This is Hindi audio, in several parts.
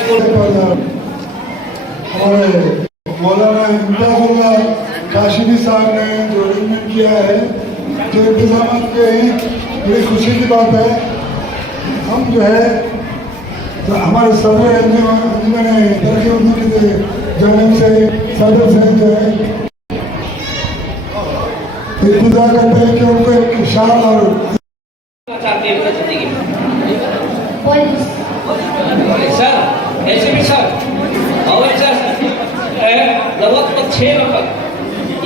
स्कूल हमारे मौलाना इम्तियाजुल्लाह काशिमी साहब ने जो अरेंजमेंट किया है, जो इंतजाम किए हैं, बड़ी खुशी की बात है। हम जो है तो हमारे सदर अंजुमन तरक्की उर्दू के जनरल से सदर से जो है इंतजार करते हैं कि उनको एक शान और सर ऐसे भी सर और लगभग 6 नंबर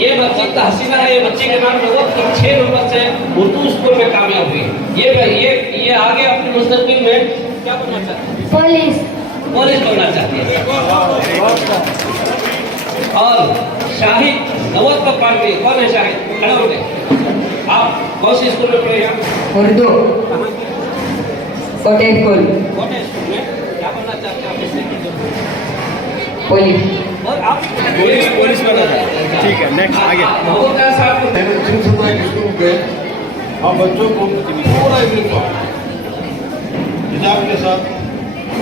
ये बच्ची तहसीना है, ये बच्चे के नाम लगभग 6 नंबर से उर्दू स्कूल में कामयाब हुई। ये आगे अपने मुस्तकबिल में क्या बनना चाहती है? पुलिस बनना चाहती है। और शाहिद 90 पर पार गई। कौन है शाहिद? खड़ा हो गए। आप कौन सी स्कूल में पढ़े हैं? उर्दू कोटे स्कूल। कोटे स्कूल में क्या बनना चाहते हैं? पुलिस। और आप पुलिस बनना चाहते हैं? ठीक है, नेक्स्ट आगे। बहुत साहब स्कूल पे हम बच्चों को पूरा हिजाब के साथ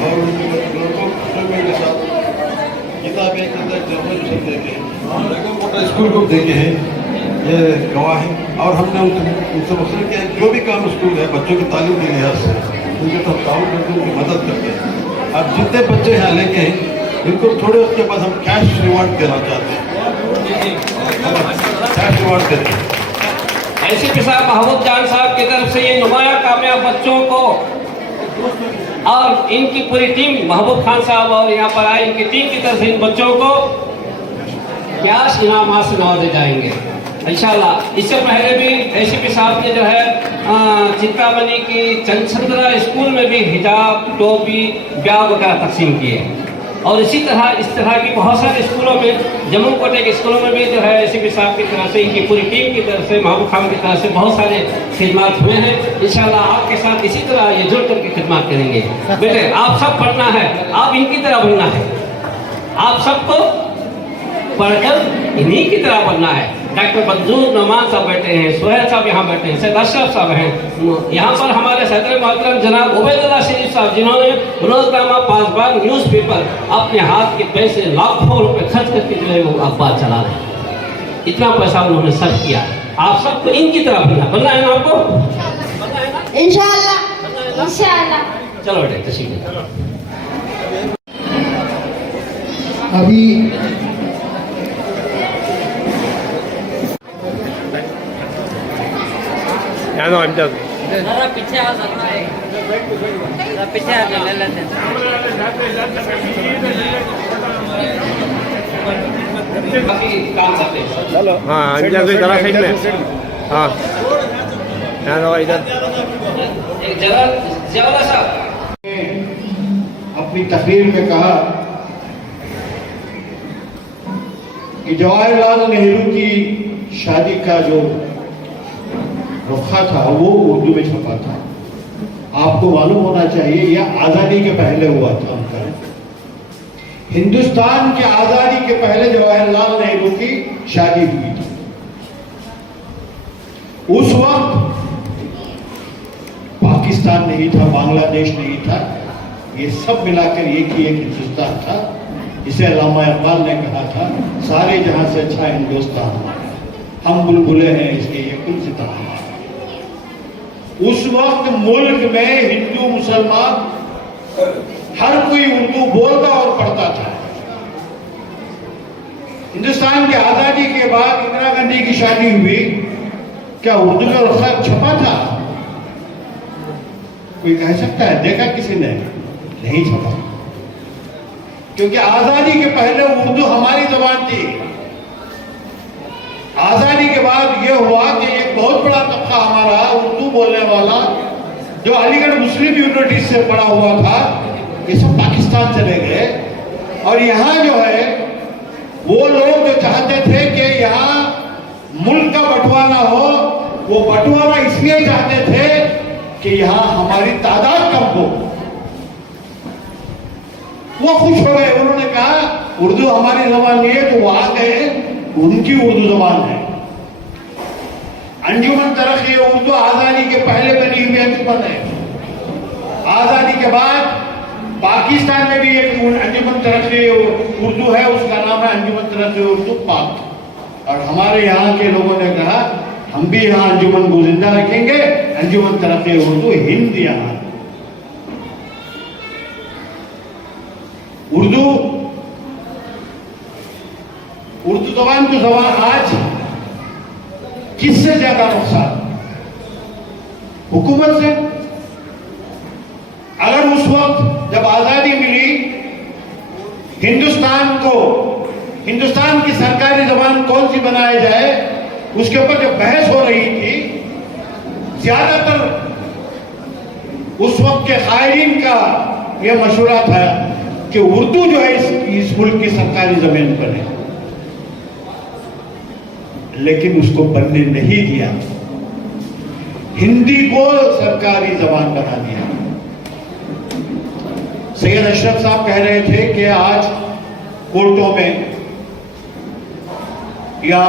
और लड़कों के साथ किताबें जर्नल देखे, मोटा स्कूल को देखे हैं, ये गवाह है। और हमने उनसे मसला किया जो भी काम स्कूल है बच्चों की तालीम के लिहाज से उनके साथ ताउन करके उनकी मदद करते हैं। अब जितने बच्चे यहाँ लेके हैं इनको थोड़े उसके बाद हम कैश रिवार्ड देना चाहते हैं, कैश रिवार्ड देते हैं। एसीपी साहब महमूद जान साहब की तरफ से ये नुमाया कामयाब बच्चों को और इनकी पूरी टीम, महबूब खान साहब और यहाँ पर आए इनकी टीम की तरफ से इन बच्चों को कैश इनामात से नवाजे जाएंगे इंशाल्लाह। इससे पहले भी एसीपी साहब ने जो है चिंतामणि की चंद्रा स्कूल में भी हिजाब, टोपी, बैग वगैरह तकसीम किए। और इसी तरह इस तरह की बहुत सारे स्कूलों में, जम्मू कोटे के स्कूलों में भी जो है एसीपी साहब की तरफ से, इनकी पूरी टीम की तरफ से, महबूब खान की तरफ से बहुत सारे खिदमात हुए हैं। इंशाल्लाह आपके साथ इसी तरह ये जुड़ करके खिदमात करेंगे। बेटे आप सब पढ़ना है, आप इनकी तरह बनना है, आप सबको पढ़कर इन्हीं की तरह बनना है। डॉक्टर मंजूर नमान साहब बैठे हैं, सोहेल साहब यहाँ बैठे हैं, सैयद अशरफ साहब हैं, यहाँ पर हमारे सदर मोहतरम जनाब उबैदुल्लाह शरीफ साहब जिन्होंने रोजनामा, पासबान, न्यूज़पेपर अपने हाथ के पैसे लाखों रुपए खर्च करके जो है वो अखबार चला रहे हैं। इतना पैसा उन्होंने सर्व किया। आप सबको इनकी तरह बनना है ना आपको? इंशाअल्लाह इंशाअल्लाह। चलो बेटे तशरीफ। अभी पीछे आ सकता है, पीछे आ ले लेते हैं। काम करते हैं। चलो हाँ जरा साइड में, हाँ यहाँ दो इधर। एक जवाला साहब अपनी तकरीर में कहा कि जवाहरलाल नेहरू की शादी का जो रुखा था वो उर्दू में छपा था। आपको मालूम होना चाहिए यह आजादी के पहले हुआ था। हिंदुस्तान की आजादी के पहले जवाहरलाल नेहरू की शादी हुई थी। उस वक्त पाकिस्तान नहीं था, बांग्लादेश नहीं था, ये सब मिलाकर एक ही एक हिंदुस्तान था, जिसे अल्लामा इकबाल ने कहा था सारे जहां से अच्छा हिंदुस्तान, हम बुलबुले हैं इसके ये कुल सितारा। उस वक्त मुल्क में हिंदू मुसलमान हर कोई उर्दू बोलता और पढ़ता था। हिंदुस्तान की आजादी के बाद इंदिरा गांधी की शादी हुई, क्या उर्दू में रुखा छपा था? कोई कह सकता है? देखा किसी ने? नहीं छपा, क्योंकि आजादी के पहले उर्दू हमारी जबान थी। आजादी के बाद यह हुआ कि एक बहुत बड़ा तबका हमारा उर्दू बोलने वाला जो अलीगढ़ मुस्लिम यूनिवर्सिटी से पढ़ा हुआ था, ये सब पाकिस्तान चले गए। और यहाँ जो है वो लोग जो चाहते थे कि यहाँ मुल्क का बंटवारा हो, वो बंटवारा इसलिए चाहते थे कि यहाँ हमारी तादाद कम हो। वो खुश हो गए, उन्होंने कहा उर्दू हमारी जबान नहीं है, तो वो आ गए, उनकी उर्दू जबान है। अंजुमन तरक्की उर्दू आजादी के पहले बनी हुई अंजुमन है। आजादी के बाद पाकिस्तान में भी एक तरक्की उर्दू है, उसका नाम है अंजुमन तरक्की उर्दू पाक। और हमारे यहाँ के लोगों ने कहा हम भी यहाँ अंजुमन को जिंदा रखेंगे, अंजुमन तरक्की उर्दू हिंद यहाँ। उर्दू जबान को जबान आज किससे ज्यादा नुकसान? हुकूमत से। अगर उस वक्त जब आजादी मिली हिंदुस्तान की सरकारी जबान कौन सी बनाई जाए, उसके ऊपर जब बहस हो रही थी, ज्यादातर उस वक्त के कायरीन का यह मशवरा था कि उर्दू जो है इस मुल्क की सरकारी जमीन पर है, लेकिन उसको बनने नहीं दिया, हिंदी को सरकारी जबान बना दिया। सैयद अशरफ साहब कह रहे थे कि आज कोर्टों में या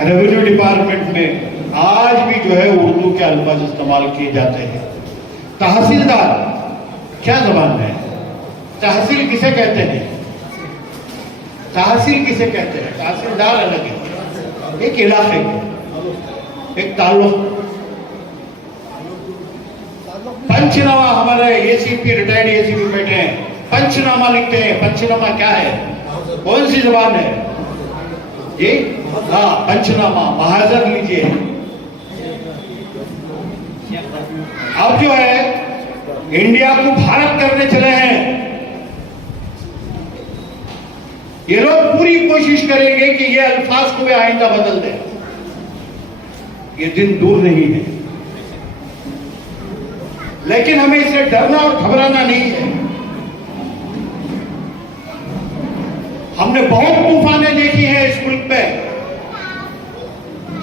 रेवेन्यू डिपार्टमेंट में आज भी जो है उर्दू के अल्फाज इस्तेमाल किए जाते हैं। तहसीलदार क्या जबान है? तहसील किसे कहते हैं? तहसील किसे कहते हैं? तहसीलदार अलग है, एक इलाके एक ताल्लुक। पंचनामा, हमारे एसीपी रिटायर्ड एसीपी बैठे हैं, पंचनामा लिखते हैं। पंचनामा क्या है? कौन सी जबान है ये? हाँ, पंचनामा, महाजर लीजिए। अब जो है इंडिया को भारत करने चले हैं, ये लोग पूरी कोशिश करेंगे कि ये अल्फाज को भी आइंदा बदल दें। ये दिन दूर नहीं है, लेकिन हमें इससे डरना और घबराना नहीं है। हमने बहुत तूफानें देखी हैं इस मुल्क में,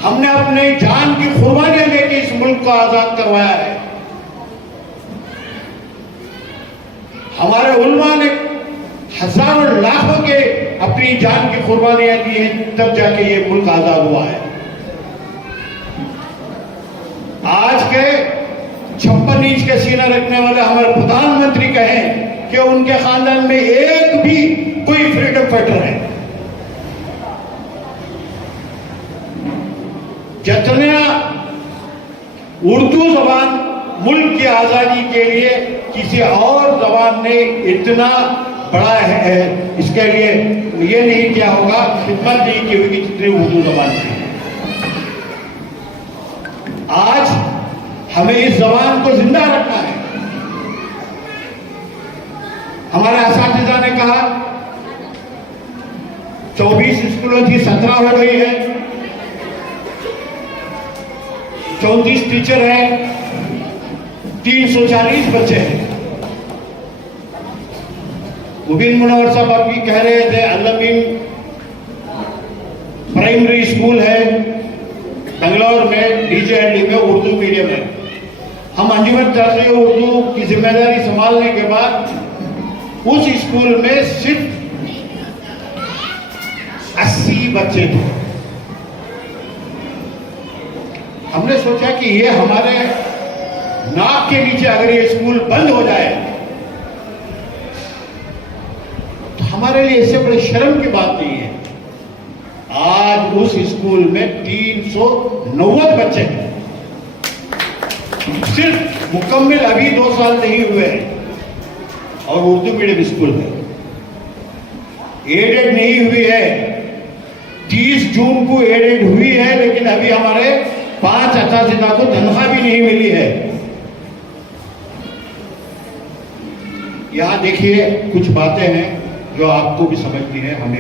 हमने अपने जान की कुर्बानियां देके इस मुल्क को आजाद करवाया है। हमारे उलमा ने हजारों लाखों के अपनी जान की कुर्बानियां दी हैं, तब जाके ये मुल्क आजाद हुआ है। आज के 56 इंच के सीना रखने वाले हमारे प्रधानमंत्री कहें कि उनके खानदान में एक भी कोई फ्रीडम फाइटर है। जितना उर्दू जबान मुल्क की आजादी के लिए किसी और जबान ने इतना बड़ा है, इसके लिए ये नहीं किया होगा, खिदमत नहीं की होगी जितनी उर्दू जबान की। आज हमें इस जबान को जिंदा रखना है। हमारे असातिज़ा ने कहा 24 स्कूलों की 17 हो गई है, 34 टीचर हैं, 340 बच्चे हैं। मुबीन मुनव्वर साहब अभी कह रहे थे अल-अमीन प्राइमरी स्कूल है बंगलौर में, डीजेएलडी में उर्दू मीडियम है। हम अंजुमन तरक्की उर्दू की जिम्मेदारी संभालने के बाद उस स्कूल में सिर्फ 80 बच्चे थे। हमने सोचा कि ये हमारे नाक के नीचे अगर ये स्कूल बंद हो जाए तो हमारे लिए इससे बड़ी शर्म की बात नहीं है। आज उस स्कूल में 390 बच्चे हैं, सिर्फ मुकम्मल अभी 2 साल नहीं हुए हैं, और उर्दू मीडियम स्कूल है, एडेड नहीं हुई है। 30 जून को एडेड हुई है, लेकिन अभी हमारे 5 असातिज़ा को तनख्वाह भी नहीं मिली है। यहां देखिए कुछ बातें हैं जो आपको भी समझनी है, हमें